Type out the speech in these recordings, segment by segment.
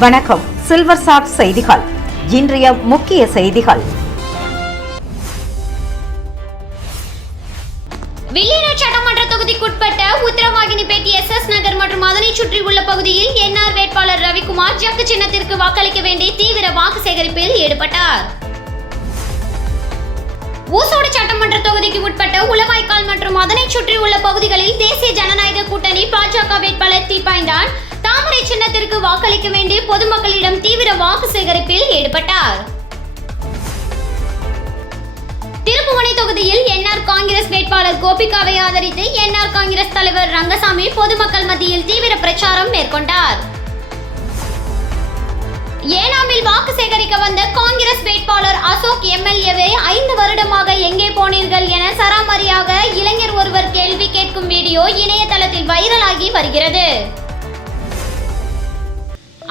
வணக்கம். Silver chat செய்திகள். இன்றைய முக்கிய செய்திகள். வில்லியனூர் சட்டமன்ற தொகுதிக்குட்பட்ட உத்தரவாகினிப்பேட்டை எஸ் நகர் மற்றும் அதனை சுற்றி உள்ள பகுதியில் என்ஆர் வேட்பாளர் ரவிக்குமார் ஜக்கு சின்னத்திற்கு வாக்களிக்க வேண்டி தீவிர வாக்கு சேகரிப்பில் ஈடுபட்டார். ஊசோடு சட்டமன்ற தொகுதிக்கு உட்பட்ட உளவாய்க்கால் மற்றும் அதனை சுற்றி உள்ள பகுதிகளில் தேசிய ஜனநாயக கூட்டணி பாஜக வேட்பாளர் தீப்பாய்ந்தான் தாமரை சின்னத்திற்கு வாக்களிக்க வேண்டி பொதுமக்களிடம் தீவிர வாக்கு சேகரிப்பில் ஈடுபட்டார். திருப்புவனை தொகுதியில் என்ஆர் காங்கிரஸ் வேட்பாளர் கோபிகாவை ஆதரித்து என்ஆர் காங்கிரஸ் தலைவர் ரங்கசாமி பொதுமக்கள் மத்தியில் தீவிர பிரச்சாரம் மேற்கொண்டார். ஏனாமில் வாக்கு சேகரிக்க வந்த காங்கிரஸ் வேட்பாளர் அசோக் எம்எல்ஏவை 5 வருடமாக எங்கே போனீர்கள் என சராமரியாக இளைஞர் ஒருவர் கேள்வி கேட்கும் வீடியோ இணையதளத்தில் வைரலாகி வருகிறது.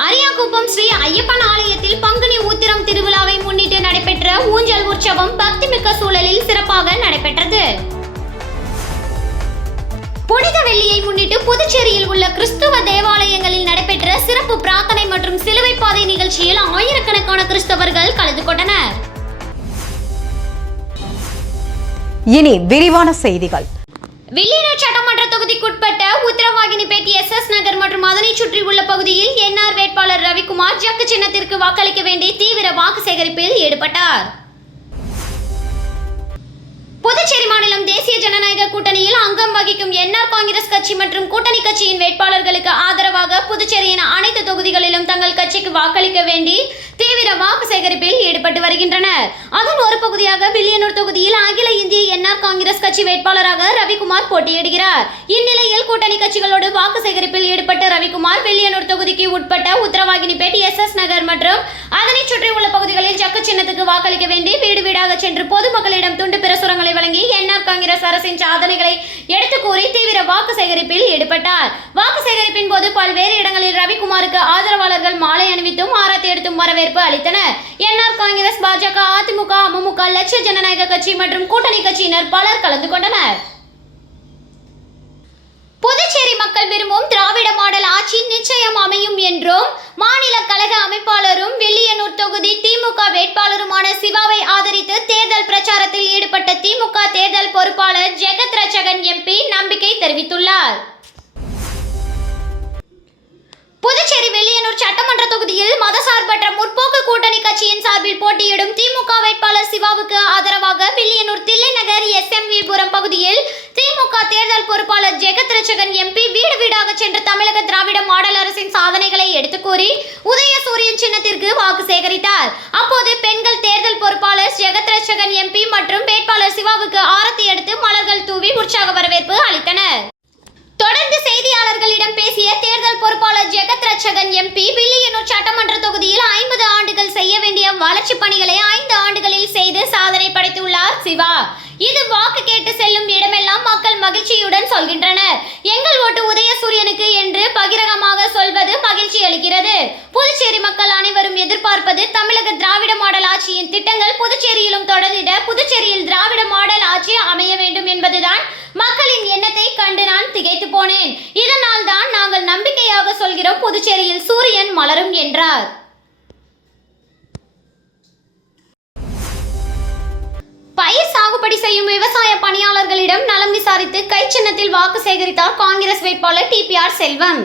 அரியாங்குப்பம் ஸ்ரீ ஐயப்பன் ஆலயத்தில் பங்குனி உத்திரம் திருவிழாவை முன்னிட்டு நடைபெற்ற ஊஞ்சல் உற்சவம் பக்திமிக்க சூழலில் சிறப்பாக நடைபெற்றது. புனித வெள்ளியை முன்னிட்டு புதுச்சேரியில் உள்ள கிறிஸ்துவ தேவாலயங்களில் நடைபெற்ற சிறப்பு பிரார்த்தனை மற்றும் சிலுவை பாதை நிகழ்ச்சியில் ஆயிரக்கணக்கான கிறிஸ்தவர்கள் கலந்து கொண்டனர். இனி விரிவான செய்திகள். வில்லியனூர் சட்டமன்ற தொகுதிக்குட்பட்ட உத்தரவாகினிப்பேட்டை எஸ் நகர் மற்றும் அதனை சுற்றி உள்ள பகுதியில் என்ஆர் வேட்பாளர் ரவிக்குமார் ஜக்கு சின்னத்திற்கு வாக்களிக்க வேண்டி தீவிர வாக்கு சேகரிப்பில் ஈடுபட்டார். புதுச்சேரி மாநிலம் தேசிய ஜனநாயக கூட்டணியில் அங்கம் வகிக்கும் என்ஆர் காங்கிரஸ் கட்சி மற்றும் கூட்டணி கட்சியின் வேட்பாளர்களுக்கு ஆதரவாக புதுச்சேரியின் அனைத்து தொகுதிகளிலும் தங்கள் கட்சிக்கு வாக்களிக்க வேண்டி தீவிர வாக்கு சேகரிப்பில் ஈடுபட்டு வருகின்றனர். அதன் ஒரு பகுதியாக வில்லியனூர் தொகுதியில் அகில இந்திய என்ஆர் காங்கிரஸ் கட்சி வேட்பாளராக ரவிக்குமார் போட்டியிடுகிறார். இந்நிலையில் கூட்டணி கட்சிகளோடு வாக்கு சேகரிப்பில் ஈடுபட்ட ரவிக்குமார் வில்லியனூர் தொகுதிக்கு உட்பட்ட உத்தரவாகினிப்பேட்டை எஸ் நகர் மற்றும் அதனை சுற்றி உள்ள பகுதிகளில் ஜக்கு சின்னத்துக்கு வாக்களிக்க வேண்டி வீடு வீடாக சென்று பொதுமக்களிடம் துண்டு பிரசுரங்களை வழங்கி என்ஆர் காங்கிரஸ் அரசின் சாதனைகளை எடுத்து கூறி தீவிர வாக்கு சேகரிப்பில் ஈடுபட்டார். வாக்கு சேகரிப்பின் போது பல்வேறு இடங்களில் ரவிக்குமாருக்கு ஆதரவாளர்கள் மாலை அணிவித்தும் ஆரத்தி எடுத்தும் வரவேற்பு அளித்தனர். என்ஆர் காங்கிரஸ், பாஜக, அதிமுக, அமமுக, லட்சிய ஜனநாயக கட்சி மற்றும் கூட்டணி கட்சியினர் பலர் கலந்து கொண்டனர். புதுச்சேரி மக்கள் விரும்பும் திராவிட மாடல் ஆட்சி நிச்சயம் அமையும் என்றும் மாநில கழக அமைப்பாளரும் வில்லியனூர் தொகுதி திமுக வேட்பாளருமான சிவாவை ஆதரித்து தேர்தல் பிரச்சாரத்தில் ஈடுபட்ட திமுக தேர்தல் பொறுப்பாளர் ஜெகத் ரட்சகன் எம்பி நம்பிக்கை தெரிவித்துள்ளார். புதுச்சேரி வில்லியனூர் சட்டமன்ற தொகுதியில் மதசார்பற்ற முற்போக்கு கூட்டணி கட்சியின் சார்பில் போட்டியிடும் திமுக வேட்பாளர் சிவாவுக்கு ஆதரவாக வில்லியனூர் தில்லைநகர் எஸ்எம்விபுரம் பகுதியில் திமுக தேர்தல் பொறுப்பாளர் ஜெகத் ரட்சகன் எம்பி வீடு வீடாக சென்று தமிழக திராவிட மாடல் அரசின் சாதனைகளை எடுத்து கூறி உதயசூரியன் சின்னத்திற்கு வாக்கு சேகரித்தார். அப்போது பெண்கள் தேர்தல் பொறுப்பாளர் ஜெகத் ரட்சகன் எம்பி மற்றும் வேட்பாளர் சிவாவுக்கு ஆரத்தி எடுத்து மலர்கள் தூவி உற்சாக வரவேற்பு அளித்தனர். தொடர்ந்து செய்தியாளர்களிடம் பேசிய தேர்தல் பொறுப்பாளர் ஜெகத் ரட்சகன் எம்பி வில்லியனூர் சட்டமன்ற தொகுதியில் 50 ஆண்டுகள் செய்ய வேண்டிய வளர்ச்சி பணிகளை 5 ஆண்டுகளில் செய்து சாதனை படைத்துள்ளார் சிவா. இது வாக்கு கேட்டு செல்லும் இடமெல்லாம் மக்கள் மகிழ்ச்சியுடன் சொல்கின்றனர். எங்கள் ஓட்டு உதயசூரியனுக்கு என்று பகிரங்கமாக சொல்வது மகிழ்ச்சி அளிக்கிறது. புதுச்சேரி மக்கள் அனைவரும் எதிர்பார்ப்பது தமிழக திராவிட மாடல் ஆட்சியின் திட்டங்கள் புதுச்சேரியிலும் தொடர்ந்திட புதுச்சேரியில் திராவிட மாடல் ஆட்சி அமைய வேண்டும் என்பதுதான் மக்களின் எண்ணத்தை கண்டு நான் திகைத்து போனேன். இதனால் தான் நாங்கள் நம்பிக்கையாக சொல்கிறோம், புதுச்சேரியில் சூரியன் மலரும் என்றார். பயிர் சாகுபடி செய்யும் விவசாய பணியாளர்களிடம் நலம் விசாரித்து கை சின்னத்தில் வாக்கு சேகரித்தார் காங்கிரஸ் வேட்பாளர் டிபிஆர் செல்வம்.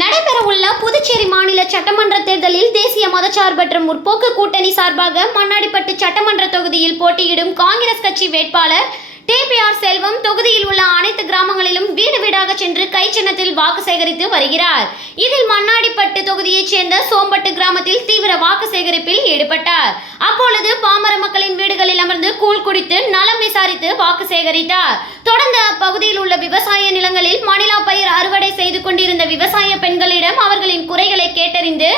நடைபெறவுள்ள புதுச்சேரி மாநில சட்டமன்ற தேர்தலில் தேசிய மதச்சார்பற்ற முற்போக்கு கூட்டணி சார்பாக மண்ணாடிப்பட்டு சட்டமன்ற தொகுதியில் போட்டியிடும் காங்கிரஸ் கட்சி வேட்பாளர் டிபிஆர் செல்வம் தொகுதியில் உள்ள அனைத்து கிராமங்களிலும் வீடு வீடாக சென்று கை சின்னத்தில் வாக்கு சேகரித்து வருகிறார். இதில் மண்ணாடிப்பட்டு தொகுதியைச் சேர்ந்த சோம்பட்டு கிராமத்தில் தீவிர வாக்கு சேகரிப்பில் ஈடுபட்டார். அப்பொழுது பாமர மக்களின் வீடுகளில் அமர்ந்து கூழ் குடித்து நலம் விசாரித்து வாக்கு சேகரித்தார். தொடர்ந்து அப்பகுதியில் உள்ள விவசாய நிலங்களில் மணிலா பயிர் அறுவடை செய்து கொண்டிருந்த விவசாய பெண்களிடம் அவர்களின் குறைகளை கேட்டறிந்து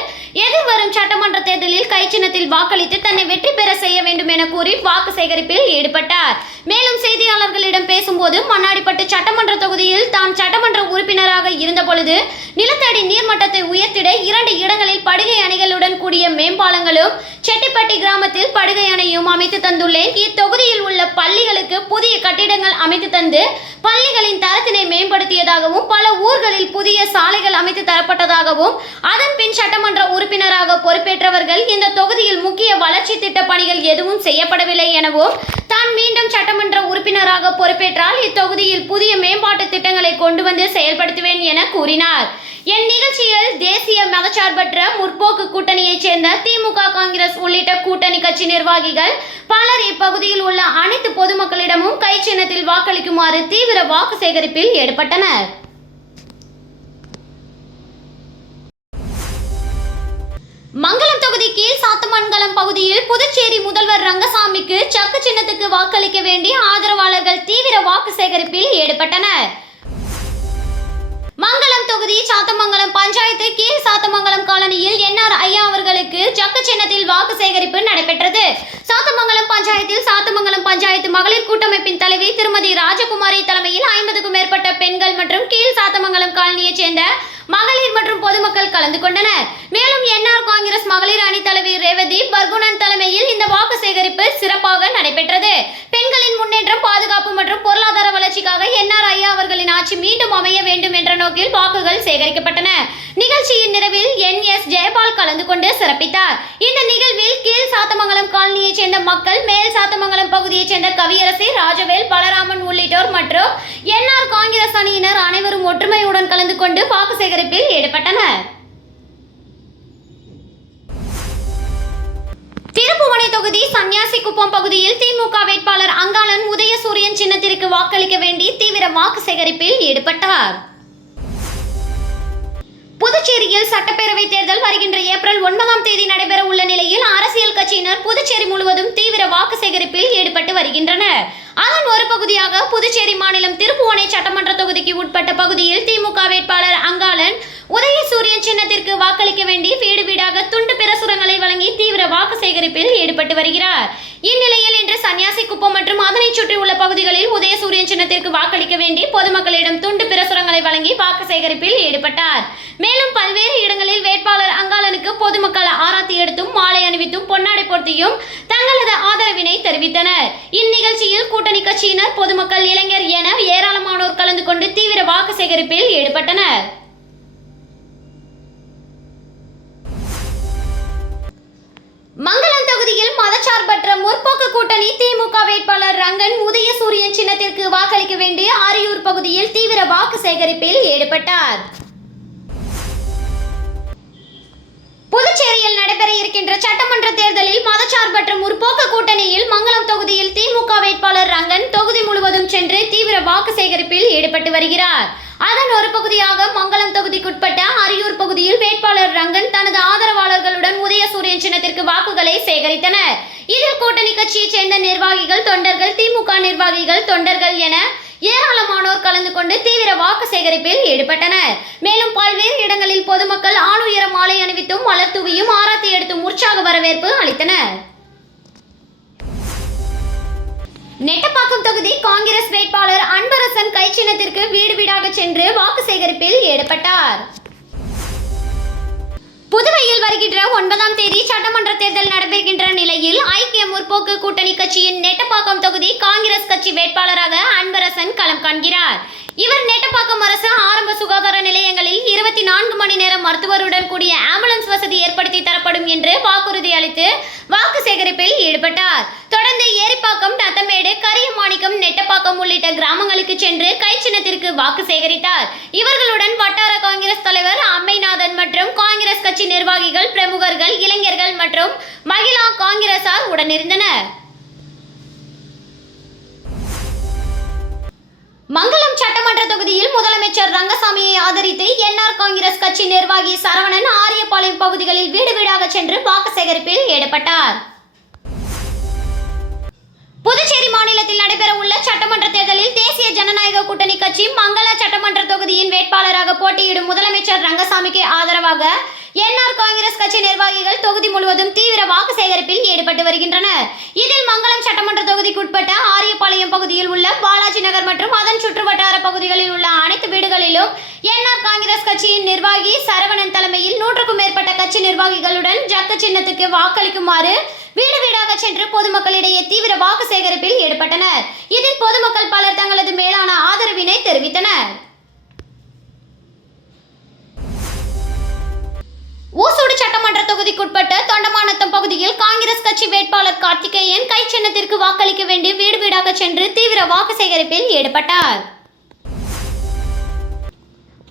எதிர்வரும் சட்டமன்ற தேர்தலில் கை சின்னத்தில் வாக்களித்து தன்னை வெற்றி பெற செய்ய வேண்டும் என கூறி வாக்கு சேகரிப்பில் ஈடுபட்டார். மேலும் செய்தியாளர்களிடம் பேசும்போது மண்ணாடிப்பட்டு சட்டமன்ற தொகுதியில் தான் சட்டமன்ற உறுப்பினராக இருந்த பொழுது நிலத்தடி நீர்மட்டத்தை உயர்த்திட 2 இடங்களில் படுகை அணைகளுடன் கூடிய மேம்பாலங்களும் செட்டிப்பட்டி கிராமத்தில் படுகை அணையும் அமைத்து தந்துள்ளேன். இத்தொகுதியில் உள்ள பள்ளிகளுக்கு புதிய கட்டிடங்கள் அமைத்து தந்து பள்ளிகளின் தரத்தினை மேம்படுத்தியதாகவும் பல ஊர்களில் புதிய சாலைகள் அமைத்து தரப்பட்டதாகவும் அதன் பின் சட்டமன்ற உறுப்பினராக பொறுப்பேற்றவர்கள் இந்த தொகுதியில் முக்கிய வளர்ச்சி திட்ட பணிகள் எதுவும் செய்யப்படவில்லை எனவும் தான் மீண்டும் சட்டமன்ற உறுப்பினராக பொறுப்பேற்றால் இத்தொகுதியில் புதிய மேம்பாட்டு திட்டங்களை கொண்டு வந்து செயல்படுத்துவேன் என கூறினார். இந்நிகழ்ச்சியில் தேசிய மதச்சார்பற்ற முற்போக்கு கூட்டணியைச் சேர்ந்த திமுக, காங்கிரஸ் உள்ளிட்ட கூட்டணி கட்சி நிர்வாகிகள் பலர் இப்பகுதியில் உள்ள அனைத்து பொதுமக்களிடமும் கை சின்னத்தில் வாக்களிக்குமாறு தீவிர வாக்கு சேகரிப்பில் ஈடுபட்டனர். மங்கலம் தொகுதி கீழ் சாத்தமங்கலம் பகுதியில் புதுச்சேரி முதல்வர் ரங்கசாமிக்கு சக்கு சின்னத்துக்கு வாக்களிக்க வேண்டிய ஆதரவாளர்கள் தீவிர வாக்கு சேகரிப்பில் ஈடுபட்டனர். மங்கலம் தொகுதி சாத்தமங்கலம் பஞ்சாயத்து கீழ் சாத்தமங்கலம் காலனியில் என்ஆர் ஐயா அவர்களுக்கு சக்கு சின்னத்தில் வாக்கு சேகரிப்பு நடைபெற்றது. சாத்தமங்கலம் பஞ்சாயத்தில் சாத்தமங்கலம் பஞ்சாயத்து மகளிர் கூட்டமைப்பின் தலைவி திருமதி ராஜகுமாரி தலைமையில் 50க்கும் மேற்பட்ட பெண்கள் மற்றும் கீழ் சாத்தமங்கலம் காலனியைச் சேர்ந்த மகளிர் மற்றும் பொதுமக்கள் கலந்து கொண்டனர். மேலும் என்ஆர் காங்கிரஸ் மகளிர் அணி தலைவி ரேவதி பர்குணன் தலைமையில் இந்த வாக்கு சேகரிப்பு சிறப்பாக நடைபெற்றது. பெண்களின் முன்னேற்றம், பாதுகாப்பு மற்றும் பொருளாதார வளர்ச்சிக்காக என்ஆர் ஐயா அவர்களின் ஆட்சி மீண்டும் அமைய வேண்டும் என்ற நோக்கில் வாக்குகள் சேகரிக்கப்பட்டன. நிகழ்ச்சியின் நிறைவில் NS ஜெயபால் கலந்து கொண்டு சிறப்பித்தார். இந்த நிகழ்வில் கீழ் சாத்தமங்கலம் காலனியைச் சேர்ந்த மக்கள், மேல் சாத்தமங்கலம் பகுதியைச் சேர்ந்த கவியரசி, ராஜவேல், பலராமன் உள்ளிட்டோர் மற்றும் என்ஆர் காங்கிரஸ் அணியினர் அனைவரும் ஒற்றுமையுடன் கலந்து கொண்டு வாக்கு சேகரிப்பில் ஈடுபட்டனர். திருப்புவனை தொகுதி சன்னியாசிக்குப்பம் பகுதியில் திமுக வேட்பாளர் அங்காளன் உதயசூரியன் சின்னத்திற்கு வாக்களிக்க வேண்டி தீவிர வாக்கு சேகரிப்பில் ஈடுபட்டார். புதுச்சேரியில் சட்டப்பேரவை தேர்தல் வருகின்ற ஏப்ரல் 9ஆம் தேதி நடைபெற உள்ள நிலையில் அரசியல் கட்சியினர் புதுச்சேரி முழுவதும் தீவிர வாக்கு சேகரிப்பில் ஈடுபட்டு வருகின்றனர். அதன் ஒரு பகுதியாக புதுச்சேரி மாநிலம் திருப்புவனை சட்டமன்ற தொகுதிக்கு உட்பட்ட பகுதியில் திமுக வேட்பாளர் அங்காளன் உதயசூரியன் சின்னத்திற்கு வாக்களிக்க வேண்டி வீடு வீடாக துண்டு பிரசுரங்களை வழங்கி தீவிர வாக்கு சேகரிப்பில் ஈடுபட்டு வருகிறார். இந்நிலையில் இன்று சன்னியாசிக்குப்பம் மற்றும் அதனை சுற்றி உள்ள பகுதிகளில் உதயசூரியன் சின்னத்திற்கு வாக்களிக்க வேண்டி பொதுமக்களிடம் துண்டு பிரசுரங்களை வழங்கி வாக்கு சேகரிப்பில் ஈடுபட்டார். மேலும் பல்வேறு இடங்களில் வேட்பாளர் அங்காளனுக்கு பொதுமக்கள் ஆராத்தி எடுத்தும் மாலை அணிவித்தும் பொன்னாடை போர்த்தியும் தங்களது ஆதரவினை தெரிவித்தனர். இந்நிகழ்ச்சியில் கூட்டணி கட்சியினர், பொதுமக்கள், இளைஞர் என ஏராளமானோர் கலந்து கொண்டு தீவிர வாக்கு சேகரிப்பில் ஈடுபட்டனர். மங்கலம் தொகுதியில் மதச்சார்பற்ற முற்போக்கு கூட்டணி திமுக வேட்பாளர் ரங்கன் உதயசூரியன் சின்னத்திற்கு வாக்களிக்க வேண்டிய ஆரியூர் பகுதியில் தீவிர வாக்கு சேகரிப்பில் ஈடுபட்டார். புதுச்சேரியில் நடைபெற இருக்கின்ற சட்டமன்ற தேர்தலில் மதச்சார்பற்ற முற்போக்கு கூட்டணியில் மங்கலம் தொகுதியில் திமுக வேட்பாளர் ரங்கன் தொகுதி முழுவதும் சென்று தீவிர வாக்கு சேகரிப்பில் ஈடுபட்டு வருகிறார். அதன் ஒரு பகுதியாக மங்கலம் தொகுதிக்குட்பட்ட அரியூர் பகுதியில் வேட்பாளர் ரங்கன் தனது ஆதரவாளர்களுடன் உதயசூரியன் சின்னத்திற்கு வாக்குகளை சேகரித்தனர். இதில் கூட்டணி கட்சியைச் சேர்ந்த நிர்வாகிகள், தொண்டர்கள், திமுக நிர்வாகிகள், தொண்டர்கள் என ஏராளமானோர் கலந்து கொண்டு தீவிர வாக்கு சேகரிப்பில் ஈடுபட்டனர். மேலும் பல்வேறு இடங்களில் பொதுமக்கள் ஆளுயர மாலை அணிவித்தும் மலர் தூவியும் ஆராத்தி எடுத்தும் உற்சாக வரவேற்பு அளித்தனர். நெட்டப்பாக்கம் தொகுதி காங்கிரஸ் வேட்பாளர் அன்பரசன் கை சின்னத்திற்கு வீடு வீடாக சென்று வாக்கு சேகரிப்பில் ஈடுபட்டார். புதுவையில் வருகின்ற 9ஆம் தேதி சட்டமன்ற தேர்தல் நடைபெறுகின்ற நிலையில் ஐக்கிய முற்போக்கு கூட்டணி கட்சியின் நெட்டப்பாக்கம் தொகுதி காங்கிரஸ் கட்சி வேட்பாளராக அன்பரசன் களம் காண்கிறார். இவர் நெட்டப்பாக்கம் அரசு ஆரம்ப சுகாதார நிலையங்களில் 24 மணி நேரம் மருத்துவருடன் கூடிய ஆம்புலன்ஸ் வசதி ஏற்படுத்தி தரப்படும் என்று வாக்குறுதி அளித்து வாக்கு சேகரிப்பில் ஈடுபட்டார். தொடர்ந்து ஏரிப்பாக்கம், நத்தமேடு, கரியமாணிக்கம், நெட்டப்பாக்கம் உள்ளிட்ட கிராமங்களுக்கு சென்று கை சின்னத்திற்கு வாக்கு சேகரித்தார். இவர்களுடன் வட்டார காங்கிரஸ் தலைவர் அம்மைநாதன் மற்றும் காங்கிரஸ் கட்சி நிர்வாகிகள், பிரமுகர்கள், இளைஞர்கள் மற்றும் மகிழா காங்கிரசார் உடனிருந்தனர். மங்கலம் சட்டமன்ற தொகுதியில் முதலமைச்சர் ரங்கசாமியை ஆதரித்து என்ஆர் காங்கிரஸ் கட்சி நிர்வாகி சரவணன் ஆரியபாளையம் பகுதிகளில் வீடு வீடாக சென்று வாக்கு சேகரிப்பில் ஈடுபட்டார். புதுச்சேரி மாநிலத்தில் நடைபெற உள்ள சட்டமன்ற தேர்தலில் தேசிய ஜனநாயக கூட்டணி கட்சி மங்கள சட்டமன்ற தொகுதியின் வேட்பாளராக போட்டியிடும் முதலமைச்சர் ரங்கசாமிக்கு ஆதரவாக என்ஆர் காங்கிரஸ் கட்சி நிர்வாகிகள் தொகுதி முழுவதும் தீவிர வாக்கு சேகரிப்பில் ஈடுபட்டு வருகின்றனர். இதில் மங்களம் சட்டமன்ற தொகுதிக்குட்பட்ட ஆரியபாளையம் பகுதியில் உள்ள பாலாஜி நகர் மற்றும் அதன் சுற்றுவட்டார பகுதிகளில் உள்ள அனைத்து வீடுகளிலும் என்ஆர் காங்கிரஸ் கட்சியின் நிர்வாகி சரவணன் தலைமையில் 100க்கும் மேற்பட்ட கட்சி நிர்வாகிகளுடன் ஜக்கு சின்னத்துக்கு வாக்களிக்குமாறு வீடு வீடாக சென்று பொதுமக்களிடையே தீவிர வாக்கு சேகரிப்பில் ஈடுபட்டனர். இதில் பொதுமக்கள் பலர் தங்களது மேலான ஆதரவினை தெரிவித்தனர். ஊசூடு சட்டமன்ற தொகுதிக்குட்பட்ட தொண்டமாநத்தம் பகுதியில் காங்கிரஸ் கட்சி வேட்பாளர் கார்த்திகேயன் கை சின்னத்திற்கு வாக்களிக்க வேண்டி வீடு வீடாக சென்று தீவிர வாக்கு சேகரிப்பில் ஈடுபட்டார்.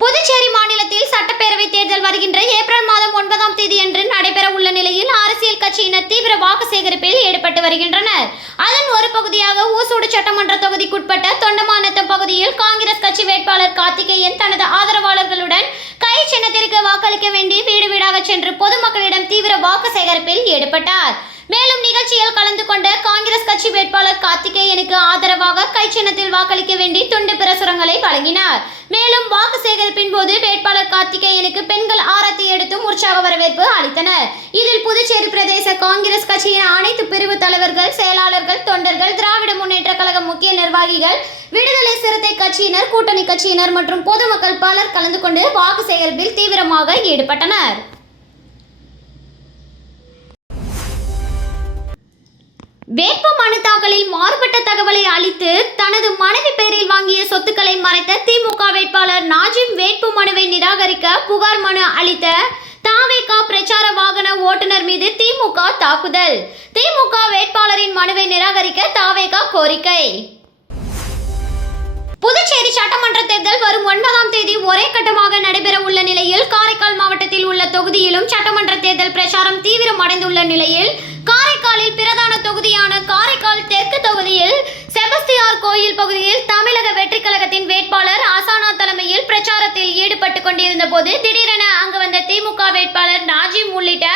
புதுச்சேரி மாநிலத்தில் சட்டப்பேரவை தேர்தல் வருகின்ற ஏப்ரல் மாதம் 9ஆம் தேதியன்று நடைபெற உள்ள நிலையில் அரசியல் கட்சியினர் தீவிர வாக்கு சேகரிப்பில் ஈடுபட்டு வருகின்றனர். அதன் ஒரு பகுதியாக ஊசூடு சட்டமன்ற தொகுதிக்குட்பட்ட தொண்டமாநத்தம் பகுதியில் காங்கிரஸ் கட்சி வேட்பாளர் கார்த்திகேயன் தனது ஆதரவாளர்களுடன் கை சின்னத்திற்கு வாக்களிக்க வேண்டி வீடு வீடாக சென்று பொதுமக்களிடம் தீவிர வாக்கு சேகரிப்பில் ஈடுபட்டார். மேலும் நிகழ்ச்சியில் கலந்து கொண்ட காங்கிரஸ் கட்சி வேட்பாளர் கார்த்திகேயனுக்கு ஆதரவாக கை சின்னத்தில் வாக்களிக்க வேண்டி துண்டு பிரசுரங்களை வழங்கினார். மேலும் வாக்கு சேகரிப்பின் போது வேட்பாளர் கார்த்திகேயனுக்கு பெண்கள் ஆரத்தி எடுத்தும் உற்சாக வரவேற்பு அளித்தனர். இதில் புதுச்சேரி பிரதேச காங்கிரஸ் கட்சியின் அனைத்து பிரிவு தலைவர்கள், செயலாளர்கள், தொண்டர்கள், திராவிட முன்னேற்ற கழக முக்கிய நிர்வாகிகள், விடுதலை சிறுத்தை கட்சியினர், கூட்டணி கட்சியினர் மற்றும் பொதுமக்கள் பலர் கலந்து கொண்டு வாக்கு சேகரிப்பில் தீவிரமாக ஈடுபட்டனர். வேட்பு மனு தாக்கலில் மாறுபட்ட தகவலை அளித்து தனது மனைவி பெயரில் வாங்கிய சொத்துக்களை மறைத்த திமுக வேட்பாளர் நாஜிம் வேட்பு மனுவை நிராகரிக்க புகார் மனு அளித்த தாவேகா பிரச்சார வாகன ஓட்டுநர் மீது திமுக தாக்குதல். திமுக வேட்பாளரின் மனுவை நிராகரிக்க தாவேகா கோரிக்கை. புதுச்சேரி சட்டமன்ற தேர்தல் வரும் 9ஆம் தேதி ஒரே கட்டமாக நடைபெற உள்ள நிலையில் காரைக்கால் மாவட்டத்தில் உள்ள தொகுதியிலும் சட்டமன்ற தேர்தல் பிரச்சாரம் தீவிரமடைந்துள்ள நிலையில் காரைக்காலில் பிரதான தொகுதியான காரைக்கால் தெற்கு தொகுதியில் செபஸ்தியார் கோயில் பகுதியில் தமிழக வெற்றிக் கழகத்தின் வேட்பாளர் அசானா தலைமையில் பிரச்சாரத்தில் ஈடுபட்டு கொண்டிருந்த போது திடீரென அங்கு வந்த திமுக வேட்பாளர் நாஜிம் உள்ளிட்ட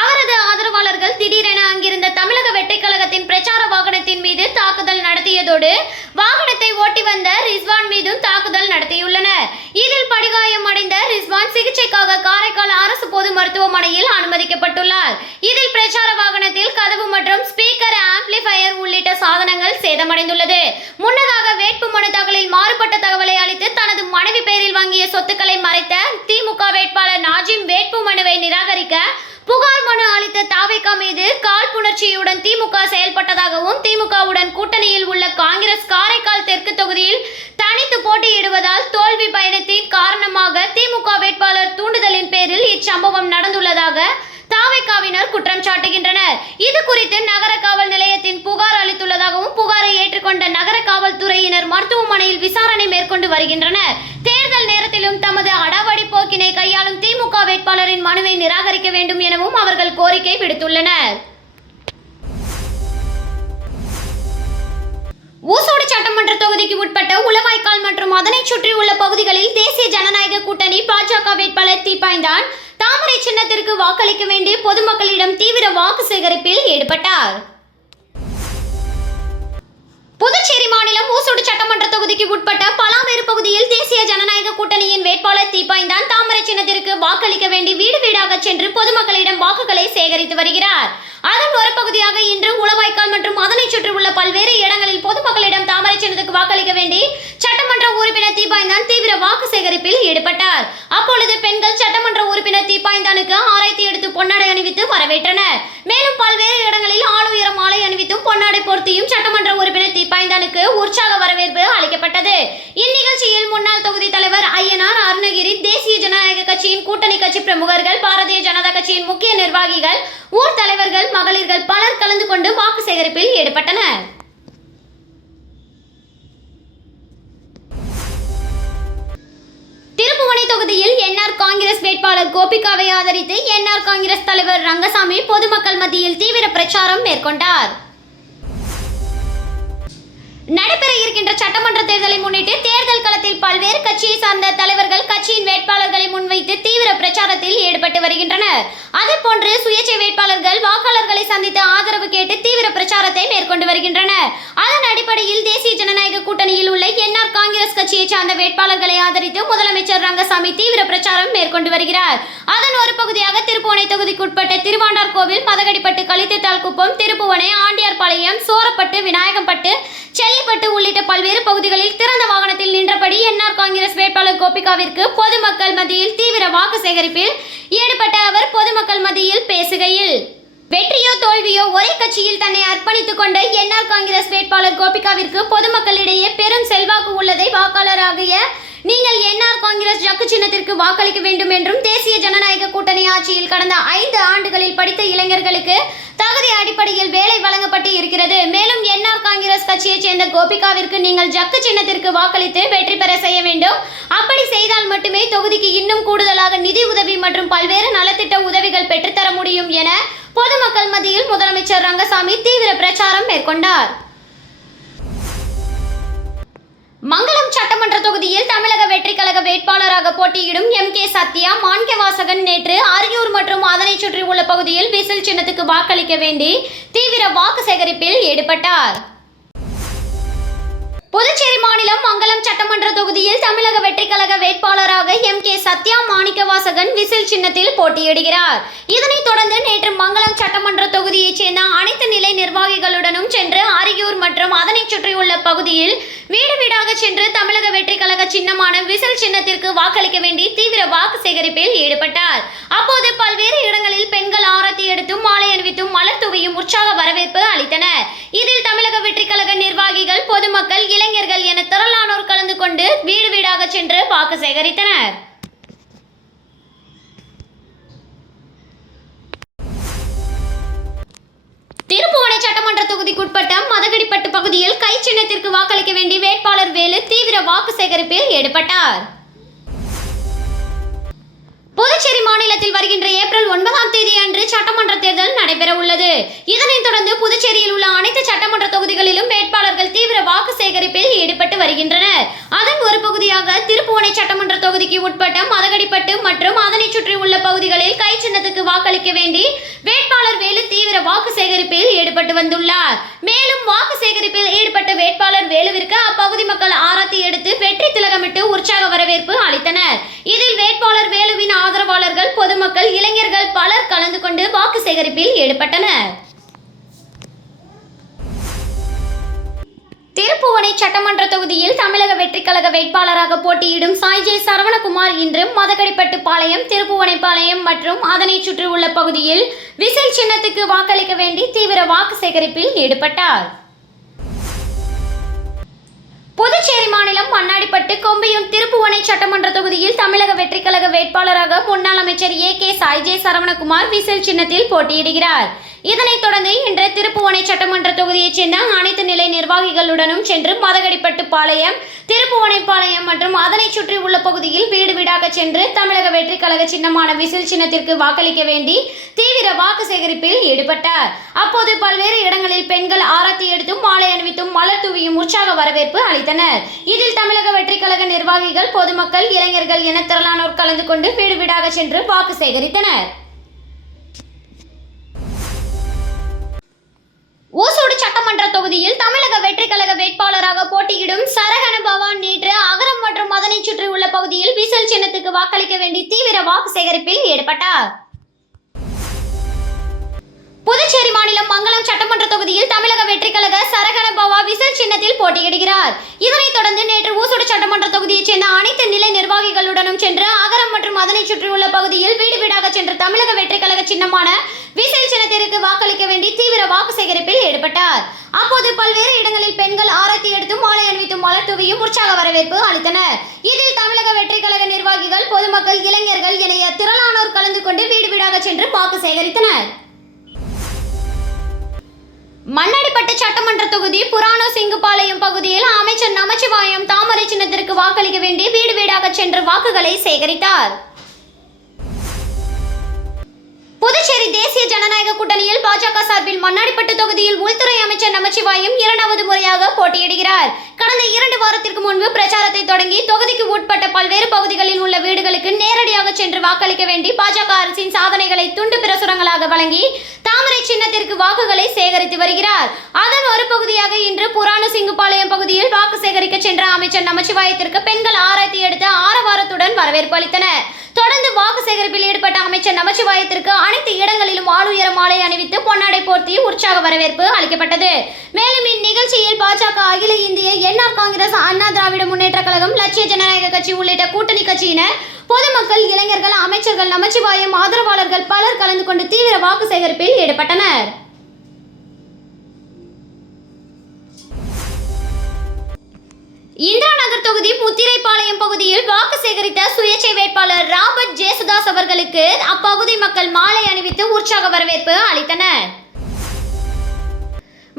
அவரது ஆதரவாளர்கள் திடீரென அங்கிருந்த தமிழக வெற்றிக் கழகத்தின் பிரச்சார வாகனத்தின் மீது தாக்குதல் நடத்தியதோடு வாகனத்தை ஓட்டி வந்த ரிஸ்வான் மீதும் தாக்குதல் நடத்தியுள்ளனர். இதில் படுகாயம் அடைந்த ரிஸ்வான் சிகிச்சைக்காக காரைக்கால் அரசு பொது மருத்துவமனையில் அனுமதிக்கப்பட்டுள்ளார். இதில் பிரச்சார வாகனத்தில் கதவு மற்றும் ஸ்பீக்கர், ஆம்பிளிஃபயர் உள்ளிட்ட சாதனங்கள் சேதமடைந்துள்ளது. முன்னதாக வேட்பு மனு தாக்கலில் மாறுபட்ட தகவலை அளித்து தனது மனைவி பெயரில் வாங்கிய சொத்துக்களை மறைத்த திமுக வேட்பாளர் நாஜிம் வேட்பு மனுவை நிராகரிக்க புகார் மனு அளித்த தாவேகா மீது காழ்ப்புணர்ச்சியுடன் திமுக செயல்பட்டதாகவும் திமுகவுடன் கூட்டணியில் உள்ள காங்கிரஸ் காரைக்கால் தெற்கு தொகுதியில் தனித்து போட்டியிடுவதால் தோல்வி பயணத்தின் காரணமாக திமுக வேட்பாளர் தூண்டுதலின் பேரில் இச்சம்பவம் நடந்துள்ளதாக தாவேகாவினர் குற்றம் சாட்டுகின்றனர். இது குறித்து நகர காவல் நிலையத்தின் புகார் அளித்துள்ளதாகவும் புகாரை ஏற்றுக்கொண்ட நகர காவல்துறையினர் மருத்துவமனையில் விசாரணை மேற்கொண்டு வருகின்றனர். தேர்தல் நேரத்திலும் தமது அடாவடி போக்கினை கையாளும் திமுக வேட்பாளரின் மனுவை நிராகரிக்க வேண்டும் எனவும் அவர்கள் கோரிக்கை விடுத்துள்ளனர். ஊசோடு சட்டமன்ற தொகுதிக்கு உட்பட்ட உளவாய்க்கால் மற்றும் அதனை சுற்றியுள்ள பகுதிகளில் தேசிய ஜனநாயக கூட்டணி பாஜக வேட்பாளர் தீப்பாய்ந்தான் தாமரை சின்னத்திற்கு வாக்களிக்க வேண்டி பொதுமக்களிடம் தீவிர வாக்கு சேகரிப்பில் ஈடுபட்டார். புதுச்சேரி மாநிலம் ஊசோடு சட்டமன்ற தொகுதிக்கு உட்பட்ட பலாவேறு பகுதியில் தேசிய ஜனநாயக கூட்டணியின் வேட்பாளர் தீப்பாய்ந்தான் தாமரை சின்னத்திற்கு வாக்களிக்க வேண்டி வீடு வீடாக சென்று பொதுமக்களிடம் வாக்குகளை சேகரித்து வருகிறார். அதன் ஒரு பகுதியாக இன்று உளவாய்க்கால் மற்றும் அதனை சுற்றி உள்ள பல்வேறு இடங்களில் பொதுமக்களிடம் தாமரை சின்னத்துக்கு வாக்களிக்க வேண்டி சட்டமன்ற உறுப்பினர் தீப்பாய்ந்தான் தீவிர வாக்கு சேகரிப்பில் ஈடுபட்டார். அப்பொழுது பெண்கள் சட்டமன்ற உறுப்பினர் தீப்பாய்ந்தானுக்கு ஆராய்ச்சி எடுத்து பொன்னாடை அணிவித்து வரவேற்றனர். மேலும் பல்வேறு இடங்களில் ஆளுயர மாலை அணிவித்தும் பொன்னாடை பொருத்தியும் சட்டமன்ற உறுப்பினர் தீப்பாய்ந்தானுக்கு உற்சாக வரவேற்பு அளிக்கப்பட்டது. இந்நிகழ்ச்சியில் முன்னாள் தொகுதி தலைவர் ஐயனார், அருணகிரி, தேசிய ஜனநாயக கட்சியின் கூட்டணி கட்சி பிரமுகர்கள், பாரதிய ஜனதா கட்சியின் முக்கிய நிர்வாகிகள், ஊர் தலைவர்கள், மகளிர்கள் பலர் கலந்து கொண்டு வாக்கு சேகரிப்பில் ஈடுபட்டனர். திருப்புவனை தொகுதியில் என்ஆர் காங்கிரஸ் வேட்பாளர் கோபிகாவை ஆதரித்து என்ஆர் காங்கிரஸ் தலைவர் ரங்கசாமி பொதுமக்கள் மத்தியில் தீவிர பிரச்சாரம் மேற்கொண்டார். நடைபெற இருக்கின்ற சட்டமன்ற தேர்தலை முன்னிட்டு தேர்தல் களத்தில் பல்வேறு கட்சியை சார்ந்த தலைவர்கள் கட்சியின் வேட்பாளர்களை முன்வைத்து தீவிர பிரச்சாரத்தில் ஈடுபட்டு வருகின்றனர். அதேபோன்று சுயேட்சை வேட்பாளர்கள் வாக்காளர்களை சந்தித்து ஆதரவு கேட்டு தீவிர பிரச்சாரத்தை மேற்கொண்டு வருகின்றனர். அதன் அடிப்படையில் தேசிய ஜனநாயக கூட்டணியில் உள்ள என்ஆர் காங்கிரஸ் கட்சியை சார்ந்த வேட்பாளர்களை ஆதரித்து முதலமைச்சர் ரங்கசாமி தீவிர பிரச்சாரம் மேற்கொண்டு வருகிறார். அதன் ஒரு பகுதியாக திருப்புவனை தொகுதிக்குட்பட்ட திருவாண்டார்கோவில், மதகடிப்பட்டு, களித்தித்தால்குப்பம், திருப்புவனை, ஆண்டியார்பாளையம், சோரப்பட்டு, விநாயகம்பட்டு, செல்லிப்பட்டு உள்ளிட்ட பல்வேறு பகுதிகளில் திறந்த வாகனத்தில் நின்றபடி என்ஆர் காங்கிரஸ் வேட்பாளர் கோபிகாவிற்கு பொதுமக்கள் மத்தியில் தீவிர வாக்கு சேகரிப்பில் ஈடுபட்ட அவர் பொதுமக்கள் மத்தியில் பேசுகையில், வெற்றியோ தோல்வியோ ஒரே கட்சியில் தன்னை அர்ப்பணித்துக் கொண்ட என்ஆர் காங்கிரஸ் வேட்பாளர் கோபிகாவிற்கு பொதுமக்களிடையே பெரும் செல்வாக்கு உள்ளதை வாக்காளராகிய நீங்கள் என்ஆர் காங்கிரஸ் ஜக்கு சின்னத்திற்கு வாக்களிக்க வேண்டும் என்றும், தேசிய ஜனநாயக கூட்டணி ஆட்சியில் கடந்த 5 ஆண்டுகளில் படித்த இளைஞர்களுக்கு தகுதி அடிப்படையில் வேலை வழங்கப்பட்டு இருக்கிறது. மேலும் என்ஆர் காங்கிரஸ் கட்சியைச் சேர்ந்த கோபிகாவிற்கு நீங்கள் ஜக்கு சின்னத்திற்கு வாக்களித்து வெற்றி பெற செய்ய வேண்டும். அப்படி செய்தால் மட்டுமே தொகுதிக்கு இன்னும் கூடுதலாக நிதி உதவி மற்றும் பல்வேறு நலத்திட்ட உதவிகள் பெற்றுத்தர முடியும் என பொதுமக்கள் மத்தியில் முதலமைச்சர் ரங்கசாமி தீவிர பிரச்சாரம் மேற்கொண்டார். மங்களம் சட்டமன்ற தொகுதியில் தமிழக வெற்றிக் கழக வேட்பாளராக போட்டியிடும் எம்.கே. சத்யா, மாணிக்கவாசகன் நேற்று அரியூர் மற்றும் அதனை சுற்றி உள்ள பகுதியில் விசில் சின்னத்துக்கு வாக்களிக்க வேண்டி தீவிர வாக்கு சேகரிப்பில் ஈடுபட்டார். புதுச்சேரி மாநிலம் மங்களம் சட்டமன்ற தொகுதியில் தமிழக வெற்றிக் கழக வேட்பாளராக எம்.கே. சத்யா, மாணிக்கவாசகன் விசில் சின்னத்தில் போட்டியிடுகிறார். இதனைத் தொடர்ந்து நேற்று மங்களம் சட்டமன்ற தொகுதியைச் சேர்ந்த அனைத்து நிலை நிர்வாகிகளுடனும் சென்று அரியூர் மற்றும் அதனை சுற்றியுள்ள பகுதியில் வீடு வீடாக சென்று தமிழக வெற்றிக் கழக சின்னமான விசில் சின்னத்திற்கு வாக்களிக்க வேண்டி தீவிர வாக்கு சேகரிப்பில் ஈடுபட்டார். அப்போது பல்வேறு இடங்களில் பெண்கள் ஆரத்தி எடுத்தும் மாலை அணிவித்தும் மலர் தூவியும் உற்சாக வரவேற்பு அளித்தனர். இதில் தமிழக வெற்றிக் கழக நிர்வாகிகள், பொதுமக்கள், இளைஞர்கள் என திரளானோர் கலந்து கொண்டு வீடு வீடாக சென்று வாக்கு சேகரித்தனர். திருப்புவனை சட்டமன்ற தொகுதிக்குட்பட்ட மதகடிப்பட்டு பகுதியில் கை சின்னத்திற்கு வாக்களிக்க வேண்டி வேட்பாளர் வேலு தீவிர வாக்கு சேகரிப்பில் ஈடுபட்டார். புதுச்சேரி மாநிலத்தில் வருகின்ற ஏப்ரல் 9ஆம் தேதி அன்று சட்டமன்ற தேர்தல் நடைபெற உள்ளது. இதனைத் தொடர்ந்து புதுச்சேரியில் உள்ள அனைத்து சட்டமன்ற தொகுதிகளிலும் வேட்பாளர்கள் தீவிர வாக்கு சேகரிப்பில் ஈடுபட்டு வருகின்றனர். அதன் ஒரு பகுதியாக திருப்புவனை சட்டமன்ற தொகுதிக்கு உட்பட்ட மதகடிப்பட்டு மற்றும் அதனை சுற்றி உள்ள பகுதிகளில் கை சின்னத்துக்கு வாக்களிக்க வேண்டி வேட்பாளர் வேலு தீவிர வாக்கு சேகரிப்பில் ஈடுபட்டு வந்துள்ளார். மேலும் வாக்கு சேகரிப்பில் ஈடுபட்ட வேட்பாளர் வேலுவிற்கு அப்பகுதி மக்கள் ஆரத்தி எடுத்து வெற்றி திலகமிட்டு உற்சாக வரவேற்பு அளித்தனர். இதில் வேட்பாளர் வேலுவின் ஆதரவாளர்கள், பொதுமக்கள், இளைஞர்கள் பலர் கலந்து கொண்டு வாக்கு சேகரிப்பில் ஈடுபட்டனர். திருப்புவனை சட்டமன்ற தொகுதியில் தமிழக வெற்றிக் கழக வேட்பாளராக போட்டியிடும் சாய்ஜே சரவணகுமார் இன்று மதகடிப்பட்டு பாளையம், திருப்புவனைப்பாளையம் மற்றும் அதனை சுற்றி உள்ள பகுதியில் விசில் சின்னத்துக்கு வாக்களிக்க வேண்டி தீவிர வாக்கு சேகரிப்பில் ஈடுபட்டார். புதுச்சேரி மாநிலம் மண்ணாடிப்பட்டு, கொம்பியூர், திருப்புவனை சட்டமன்ற தொகுதியில் தமிழக வெற்றிக் கழக வேட்பாளராக முன்னாள் அமைச்சர் ஏ.கே. சாய்ஜே சரவணகுமார் விசில் சின்னத்தில் போட்டியிடுகிறார். இதனைத் தொடர்ந்து இன்று திருப்புவனை சட்டமன்ற தொகுதியைச் சேர்ந்த அனைத்து நிலை நிர்வாகிகளுடனும் சென்று மதகடிப்பட்டு பாளையம், திருப்புவனைப்பாளையம் மற்றும் அதனை சுற்றி உள்ள பகுதியில் வீடு வீடாக சென்று தமிழக வெற்றிக் கழக சின்னமான விசில் சின்னத்திற்கு வாக்களிக்க வேண்டி தீவிர வாக்கு சேகரிப்பில் ஈடுபட்டார். அப்போது பல்வேறு இடங்களில் பெண்கள் ஆரத்தி எடுத்தும் மாலை அணிவித்தும் மலர் தூவியும் உற்சாக வரவேற்பு அளித்தனர். இதில் தமிழக வெற்றிக் கழக நிர்வாகிகள், பொதுமக்கள், இளைஞர்கள் என திரளானோர் கலந்து கொண்டு வீடு வீடாக சென்று வாக்கு சேகரித்தனர். ஓசோடு சட்டமன்ற தொகுதியில் தமிழக வெற்றிக் கழக வேட்பாளராக போட்டியிடும் சரகண பவான் நேற்று அகரம் மற்றும் அதனை சுற்றி உள்ள பகுதியில் விசில் சின்னத்துக்கு வாக்களிக்க வேண்டி தீவிர வாக்கு சேகரிப்பில் ஈடுபட்டார். புதுச்சேரி மாநிலம் மங்களம் சட்டமன்ற தொகுதியில் தமிழக வெற்றிக் கழக சரகண பவா விசில் சின்னத்தில் போட்டியிடுகிறார். இதனைத் தொடர்ந்து நேற்று ஓசோடு சட்டமன்ற தொகுதியைச் சேர்ந்த அனைத்து நிலை நிர்வாகிகளுடனும் சென்று அகரம் மற்றும் அதனை சுற்றியுள்ள பகுதியில் வீடு வீடாக சென்று தமிழக வெற்றிக் கழக சின்னமான விசில் சின்னத்திற்கு வாக்களிக்க வேண்டி தீவிர வாக்கு சேகரிப்பில் ஈடுபட்டார். அப்போது பல்வேறு இடங்களில் பெண்கள் ஆரத்தி எடுத்தும் மாலை அணிவித்தும் மலர் தூவியும் உற்சாக வரவேற்பு அளித்தனர். இதில் தமிழக வெற்றிக் கழக நிர்வாகிகள், பொதுமக்கள், இளைஞர்கள் என திரளானோர் கலந்து கொண்டு வீடு வீடாக சென்று வாக்கு சேகரித்தனர். மண்ணாடிப்பட்டு சட்டமன்ற தொகுதி புராணோ சிங்குபாளையம் பகுதியில் அமைச்சர் நமச்சிவாயம் தாமரை சின்னத்திற்கு வாக்களிக்க வேண்டி வீடு வீடாக சென்று வாக்குகளை சேகரித்தார். புதுச்சேரி தேசிய ஜனநாயக கூட்டணியில் பாஜக சார்பில் மண்ணாடிப்பட்டு தொகுதியில் உள்துறை அமைச்சர் நமச்சிவாயம் 2வது முறையாக போட்டியிடுகிறார். கடந்த 2 வாரத்திற்கு முன்பு பிரச்சாரத்தை தொடங்கி தொகுதிக்கு உட்பட்ட பல்வேறு பகுதிகளில் உள்ள வீடுகளுக்கு நேரடியாக சென்று வாக்களிக்க வேண்டி பாஜக அரசின் சாதனைகளை துண்டு பிரசுரங்களாக வழங்கி தாமரை சின்னத்திற்கு வாக்குகளை சேகரித்து வருகிறார். அதன் ஒரு பகுதியாக இன்று புராணசிங்குபாளையம் பகுதியில் வாக்கு சேகரிக்க சென்ற அமைச்சர் நமச்சிவாயத்திற்கு பெண்கள் ஆரத்தி எடுத்து ஆரவாரத்துடன் வரவேற்பு அளித்தனர். தொடர்ந்து வாக்கு சேகரிப்பில் ஈடுபட்ட அமைச்சர் நமச்சிவாயத்திற்கு அனைத்து இடங்களிலும் ஆளுயர மாலை அணிவித்து பொன்னாடை போர்த்தி உற்சாக வரவேற்பு அளிக்கப்பட்டது. மேலும் இந்நிகழ்ச்சியில் பாஜக, அகில இந்திய என்ஆர் காங்கிரஸ், அண்ணா திராவிட முன்னேற்ற கழகம், லட்சிய ஜனநாயக கட்சி உள்ளிட்ட கூட்டணி கட்சியினர், பொதுமக்கள், இளைஞர்கள், அமைச்சர்கள், நமச்சிவாயம் ஆதரவாளர்கள் பலர் கலந்து கொண்டு தீவிர வாக்கு சேகரிப்பில் ஈடுபட்டனர். இந்திரா நகர் தொகுதி முத்திரைப்பாளையம் பகுதியில் வாக்கு சேகரித்த சுயேட்சை வேட்பாளர் ராபர்ட் ஜேசுதாஸ் அவர்களுக்கு அப்பகுதி மக்கள் மாலை அணிவித்து உற்சாக வரவேற்பு அளித்தனர்.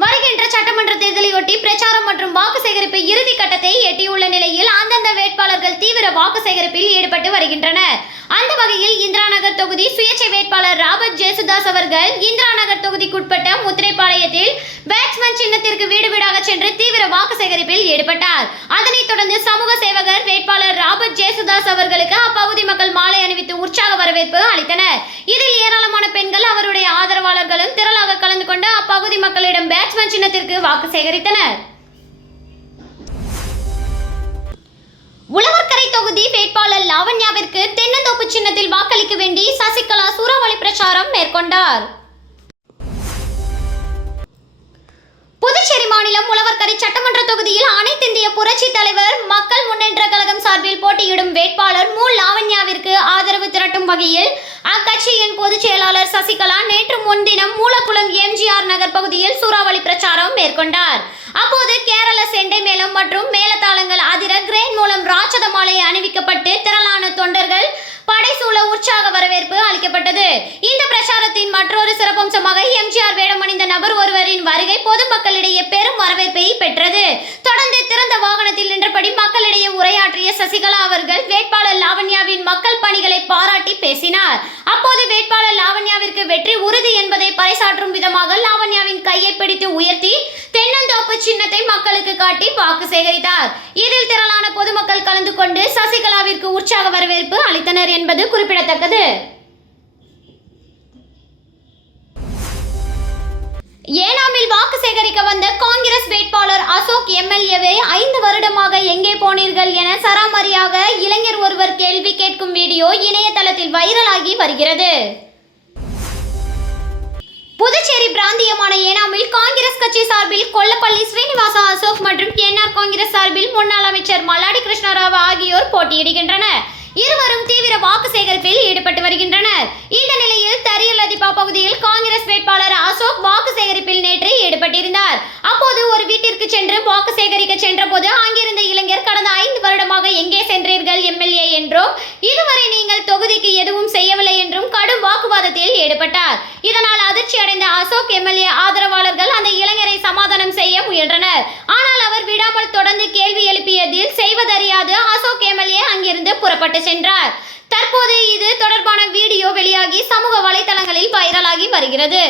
வருகின்ற சட்டமன்ற தேர்தலையொட்டி பிரச்சாரம் மற்றும் வாக்கு சேகரிப்பு இறுதி கட்டத்தை எட்டியுள்ள நிலையில் அந்தந்த வேட்பாளர்கள் தீவிர வாக்கு சேகரிப்பில் ஈடுபட்டு வருகின்றனர். அந்த வகையில் இந்திரா நகர் தொகுதி சுயேட்சை வேட்பாளர் ராபர்ட் ஜேசுதாஸ் அவர்கள் இந்திரா நகர் தொகுதிக்குட்பட்ட முத்திரைப்பாளையத்தில் பேட்ஸ்மேன் சின்னத்திற்கு வீடு வீடாக சென்று தீவிர வாக்கு சேகரிப்பில் ஈடுபட்டார். அதனைத் தொடர்ந்து சமூக சேவகர் வேட்பாளர் ராபர்ட் ஜேசுதாஸ் அவர்களுக்கு அப்பகுதி மக்கள் மாலை அணிவித்து உற்சாக வரவேற்பு அளித்தனர். இதில் ஏராளமான பெண்கள், அவருடைய ஆதரவாளர்களும் திரளாக கலந்து கொண்டு அப்பகுதி மக்களிடம் பேட்ஸ்மேன் சின்னத்திற்கு வாக்கு சேகரித்தனர். உழவர்கரை தொகுதி வேட்பாளர் லாவண்யாவிற்கு தென்னந்தோப்பு சின்னத்தில் வாக்களிக்க வேண்டி சசிகலா சூறாவளி பிரச்சாரம் மேற்கொண்டார். புதுச்சேரி மாநிலம் உழவர்கரை சட்டமன்ற தொகுதியில் அனைத்திந்திய புரட்சி தலைவர் மக்கள் முன்னேற்ற கழகம் சார்பில் போட்டியிடும் வேட்பாளர் மு. லாவண்யாவிற்கு ஆதரவு திரட்டும் வகையில் அக்கட்சியின் பொதுச் செயலாளர் சசிகலா நேற்று முன்தினம் மூலக்குளம் எம்ஜிஆர் நகர் பகுதியில் சூறாவளி பிரச்சாரம் மேற்கொண்டார். அப்போது கேரள செண்டை மேளம் மற்றும் மேளதாளங்கள் அதிர கிரேன் மூலம் ராட்சத மாலை அணிவிக்கப்பட்டு திரளான தொண்டர்கள் படைசூழ உற்சாக வரவேற்பு அளிக்கப்பட்டது. இந்த பிரச்சாரத்தின் மற்றொரு சிறப்பம்சமாக எம்ஜிஆர் வேடமணிந்த நபர் ஒருவரின் வருகை பொதுமக்களிடையே பெரும் வரவேற்பை பெற்றது. தொடர்ந்து திறந்த வாகனத்தில் நின்றபடி மக்களிடையே உரையாற்றிய சசிகலா அவர்கள் வேட்பாளர் லாவண்யாவின் மக்கள் பணிகளை பாராட்டி பேசினார். அப்போது வேட்பாளர் லாவண்யாவிற்கு வெற்றி உறுதி என்பதை பறைசாற்றும் விதமாக லாவண்யாவின் கையை பிடித்து உயர்த்தி தென்னந்தோப்பு சின்னத்தை மக்களுக்கு காட்டி வாக்கு சேகரித்தார். இதில் திரளான பொதுமக்கள் கலந்து கொண்டு சசிகலாவிற்கு உற்சாக வரவேற்பு அளித்தனர் என்பது குறிப்பிடத்தக்கது. ஏனாமில் வாக்கு சேகரிக்க வந்த காங்கிரஸ் வேட்பாளர் அசோக் எம்எல்ஏவை 5 வருடமாக எங்கே போனீர்கள் என சராமரியாக இளைஞர் ஒருவர் கேள்வி கேட்கும் வீடியோ இணையதளத்தில் வைரலாகி வருகிறது. புதுச்சேரி பிராந்தியமான ஏனாமில் காங்கிரஸ் கட்சி சார்பில் கொல்லப்பள்ளி ஸ்ரீனிவாசா அசோக் மற்றும் என்ஆர் காங்கிரஸ் சார்பில் முன்னாள் அமைச்சர் மல்லாடி கிருஷ்ணராவ் ஆகியோர் போட்டியிடுகின்றனர். இருவரும் தீவிர வாக்கு சேகரிப்பில் ஈடுபட்டு வருகின்றனர். இந்த நிலையில் தரியலதிப்பா பகுதியில் காங்கிரஸ் வேட்பாளர் அசோக் வாக்கு சேகரிப்பில் நேற்று ஈடுபட்டிருந்தார். அப்போது ஒரு வீட்டிற்கு சென்று வாக்கு சேகரிக்க சென்ற போது அங்கிருந்த இளைஞர் கடந்த 5 வருடமாக எங்கே சென்றீர்கள் எம்எல்ஏ என்றும், இதுவரை நீங்கள் தொகுதிக்கு எதுவும் செய்யவில்லை என்றும் கடும் வாக்குவாதத்தில் ஈடுபட்டார். இதனால் அதிர்ச்சி அடைந்த அசோக் எம்எல்ஏ ஆதரவாளர்கள் அந்த இளைஞரை சமாதானம் செய்ய முயன்றனர். ஆனால் அவர் விடாமல் தொடர்ந்து கேள்வி எழுப்பியதில் செய்வதறியாது அசோக் எம்எல்ஏ அங்கிருந்து புறப்பட்டு சென்றார். தற்போது இது தொடர்பான வீடியோ வெளியாகி சமூக வலைதளங்களில் வைரலாகி வருகிறது.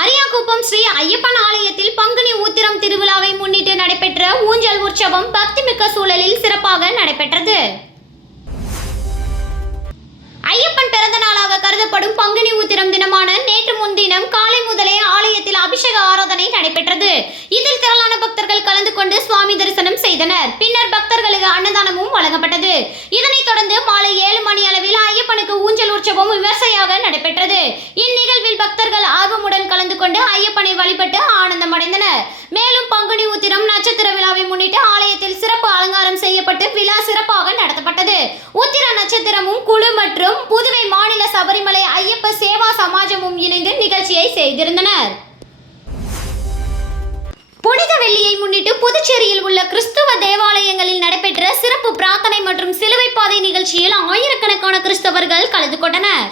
அரியாங்குப்பம் ஸ்ரீ ஐயப்பன் ஆலயத்தில் பங்குனி உத்திரம் திருவிழாவை முன்னிட்டு நடைபெற்ற ஊஞ்சல் உற்சவம் பக்திமிக்க சூழலில் சிறப்பாக நடைபெற்றது. ஐயப்பன் பிறந்த நாளாக கருதப்படும் பங்குனி உத்திரம் தினமான நேற்று முன்தினம் காலை முதலே ஆலயத்தில் அபிஷேக ஆராதனை நடைபெற்றது. இதில் திரளான பக்தர்கள் கலந்து கொண்டு சுவாமி தரிசனம் செய்தனர். பின்னர் பக்தர்களுக்கு அன்னதானமும் வழங்கப்பட்டது. இதனைத் தொடர்ந்து மாலை 7 மணி அளவில் ஐயப்பனுக்கு ஊஞ்சல் உற்சவம் விமர்சையாக நடைபெற்றது. இந்நிகழ்வில் பக்தர்கள் ஆர்வமுடன் கலந்து கொண்டு ஐயப்பனை வழிபட்டு ஆனந்தம் அடைந்தனர். மேலும் பங்குனி உத்திரம் நட்சத்திர விழாவை முன்னிட்டு ஆலயத்தில் சிறப்பு அலங்காரம் செய்யப்பட்டு விழா சிறப்பாக நடத்தப்பட்டது. உத்திர நட்சத்திரமும் குழு மற்றும் புதுவை மாநில சபரிமலை ஐயப்ப சேவா சமாஜமும் இணைந்து நிகழ்ச்சியை செய்திருந்தனர். புனித வெள்ளியை முன்னிட்டு புதுச்சேரியில் உள்ள கிறிஸ்துவ தேவாலயங்களில் நடைபெற்ற சிறப்பு பிரார்த்தனை மற்றும் சிலுவை பாதை நிகழ்ச்சியில் ஆயிரக்கணக்கான கிறிஸ்தவர்கள் கலந்து கொண்டனர்.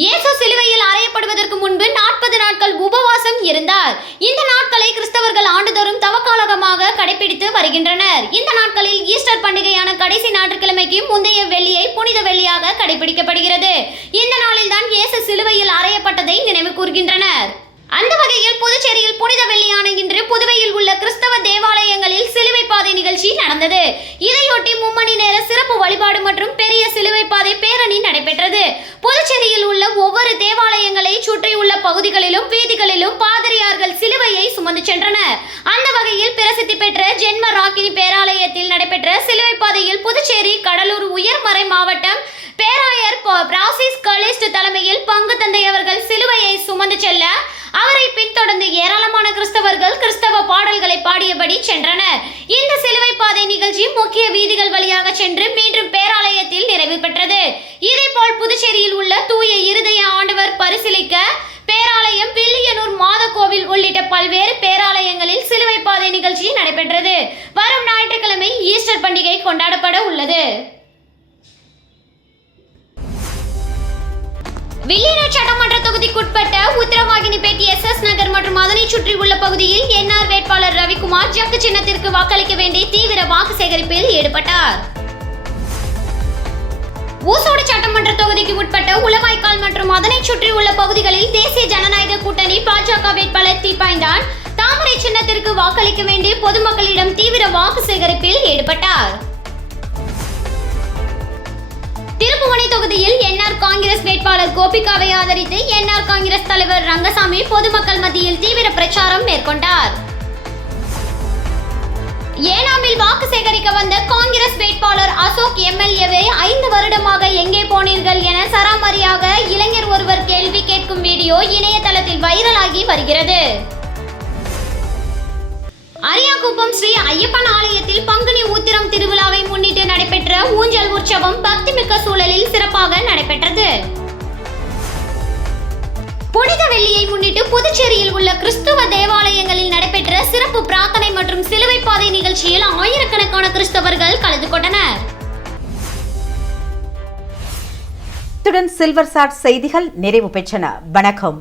இயேசு சிலுவையில் அறையப்படுவதற்கு முன்பு 40 நாட்கள் உபவாசம் இருந்தார். இந்த நாட்களை கிறிஸ்தவர்கள் ஆண்டுதோறும் தவக்காலகமாக கடைபிடித்து வருகின்றனர். இந்த நாட்களில் ஈஸ்டர் பண்டிகையான கடைசி ஞாயிற்றுக்கிழமைக்கு முந்தைய வெள்ளியை புனித வெள்ளியாக கடைபிடிக்கப்படுகிறது. இந்த நாளில் தான் இயேசு சிலுவையில் அறையப்பட்டதை நினைவு கூர்கின்றனர். அந்த வகையில் புதுச்சேரியில் புனித வெள்ளியான இன்று புதுவையில் உள்ள கிறிஸ்தவ தேவாலயங்களில் சிலுவை பாதை நிகழ்ச்சி நடந்தது. இதையொட்டி 3 மணி நேர சிறப்பு வழிபாடு மற்றும் பெரிய சிலுவை பாதை பேரணி நடைபெற்றது. புதுச்சேரியில் உள்ள ஒவ்வொரு தேவாலயங்களை சுற்றியுள்ள பகுதிகளிலும் வீதிகளிலும் பாதிரியார்கள் சிலுவையை சுமந்து சென்றனர். அந்த வகையில் பிரசித்தி பெற்ற ஜென்ம ராக்கினி பேராலயத்தில் நடைபெற்ற சிலுவை பாதையில் புதுச்சேரி கடலூர் உயர்மறை மாவட்டம் பேராயர் பிரான்சிஸ் கலிஸ்ட் தலைமையில் பங்கு தந்தை அவர்கள் சிலுவையை சுமந்து செல்ல அவரை பின்தொடர்ந்து ஏராளமான கிறிஸ்தவர்கள் கிறிஸ்தவ பாடல்களை பாடியபடி சென்றனர். இந்த சிலுவை பாதை நிகழ்ச்சி முக்கிய வீதிகள் வழியாக சென்று மீண்டும் பேராலயத்தில் நிறைவு பெற்றது. இதேபோல் புதுச்சேரியில் உள்ள தூய இருதய ஆண்டவர் பரிசீலிக்க பேராலயம், வில்லியனூர் மாதக்கோவில் உள்ளிட்ட பல்வேறு பேராலயங்களில் சிலுவை பாதை நிகழ்ச்சி நடைபெற்றது. வரும் ஞாயிற்றுக்கிழமை ஈஸ்டர் பண்டிகை கொண்டாடப்பட உள்ளது. வில்லியனூர் சட்டமன்ற தொகுதிக்குட்பட்ட உத்தரவாகினிப்பேட்டை SS நகர் மற்றும் அதனை சுற்றி உள்ள பகுதியில் NR வேட்பாளர் ரவிக்குமார் ஜக்கு சின்னத்திற்கு வாக்களிக்க வேண்டி தீவிர வாக்கு சேகரிப்பில் ஈடுபட்டார். ஊசோடு சட்டமன்ற தொகுதிக்கு உட்பட்ட உளவாய்க்கால் மற்றும் அதனை சுற்றி உள்ள பகுதிகளில் தேசிய ஜனநாயக கூட்டணி பாஜக வேட்பாளர் தீபாய்ந்தான் தாமரை சின்னத்திற்கு வாக்களிக்க வேண்டி பொதுமக்களிடம் தீவிர வாக்கு சேகரிப்பில் ஈடுபட்டார். திருப்புவனை தொகுதியில் NR காங்கிரஸ் வேட்பாளர் கோபிகாவை ஆதரித்து NR காங்கிரஸ் தலைவர் ரங்கசாமி பொதுமக்கள் மத்தியில் தீவிர பிரச்சாரம் மேற்கொண்டார். ஏனாமில் வாக்கு சேகரிக்க வந்த காங்கிரஸ் வேட்பாளர் அசோக் MLAவை 5 வருடமாக எங்கே போனீர்கள் என சராமரியாக இளைஞர் ஒருவர் கேள்வி கேட்கும் வீடியோ இணையதளத்தில் வைரலாகி வருகிறது. அரியாகுப்பம் ஸ்ரீ ஐயப்பன் ஆலயத்தில் பங்குனி உத்திரம் திருவிழாவை முன்னிட்டு நடைபெற்ற ஊஞ்சல் உற்சவம் பக்திமிக்க சூழலில் சிறப்பாக நடைபெற்றது. புனித வெள்ளியை முன்னிட்டு புதுச்சேரியில் உள்ள கிறிஸ்துவ தேவாலயங்களில் நடைபெற்ற சிறப்பு பிரார்த்தனை மற்றும் சிலுவை பாதை நிகழ்ச்சியில் ஆயிரக்கணக்கான கிறிஸ்தவர்கள் கலந்து கொண்டனர். இத்துடன் சில்வர் சாட் செய்திகள் நிறைவு பெற்றன. வணக்கம்.